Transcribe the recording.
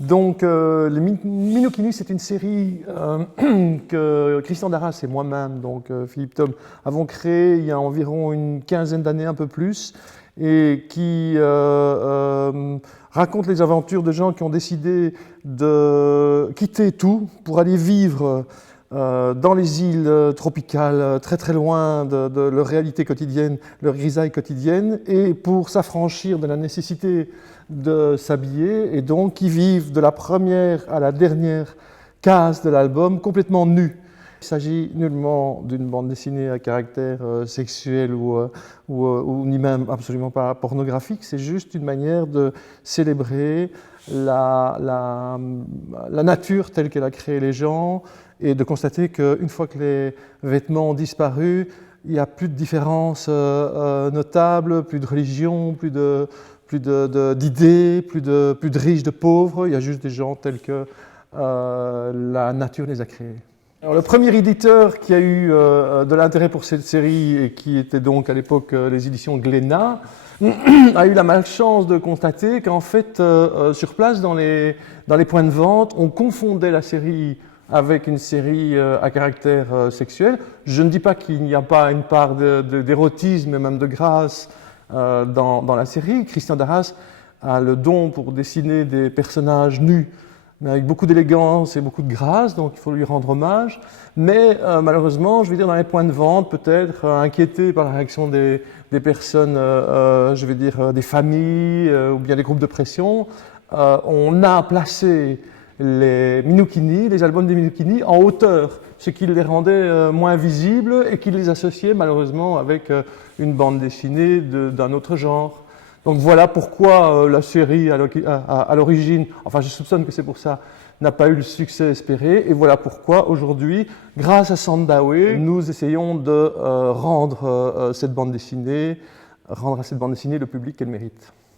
Donc, les Minokini, c'est une série que Christian Darras et moi-même, donc Philippe Thom, avons créée il y a environ une quinzaine d'années, un peu plus, et qui raconte les aventures de gens qui ont décidé de quitter tout pour aller vivre dans les îles tropicales, très très loin de leur réalité quotidienne, leur grisaille quotidienne, et pour s'affranchir de la nécessité de s'habiller, et donc qui vivent de la première à la dernière case de l'album complètement nus. Il s'agit nullement d'une bande dessinée à caractère sexuel ou ni même absolument pas pornographique, c'est juste une manière de célébrer la nature telle qu'elle a créé les gens, et de constater qu'une fois que les vêtements ont disparu, il n'y a plus de différence notable, plus de religion, plus d'idées, plus de riches, de pauvres, il y a juste des gens tels que la nature les a créés. Alors, le premier éditeur qui a eu de l'intérêt pour cette série, et qui était donc à l'époque les éditions Glénat, a eu la malchance de constater qu'en fait, sur place, dans les points de vente, on confondait la série avec une série à caractère sexuel. Je ne dis pas qu'il n'y a pas une part d'érotisme et même de grâce dans la série. Christian Darras a le don pour dessiner des personnages nus, mais avec beaucoup d'élégance et beaucoup de grâce, donc il faut lui rendre hommage. Mais malheureusement, je vais dire, dans les points de vente, peut-être inquiété par la réaction des personnes, je vais dire des familles ou bien des groupes de pression, on a placé les Minokini, les albums des Minokini, en hauteur, ce qui les rendait moins visibles et qui les associait malheureusement avec une bande dessinée d'un autre genre. Donc voilà pourquoi la série à l'origine, enfin je soupçonne que c'est pour ça, n'a pas eu le succès espéré, et voilà pourquoi aujourd'hui, grâce à Sandawe, nous essayons de rendre à cette bande dessinée le public qu'elle mérite.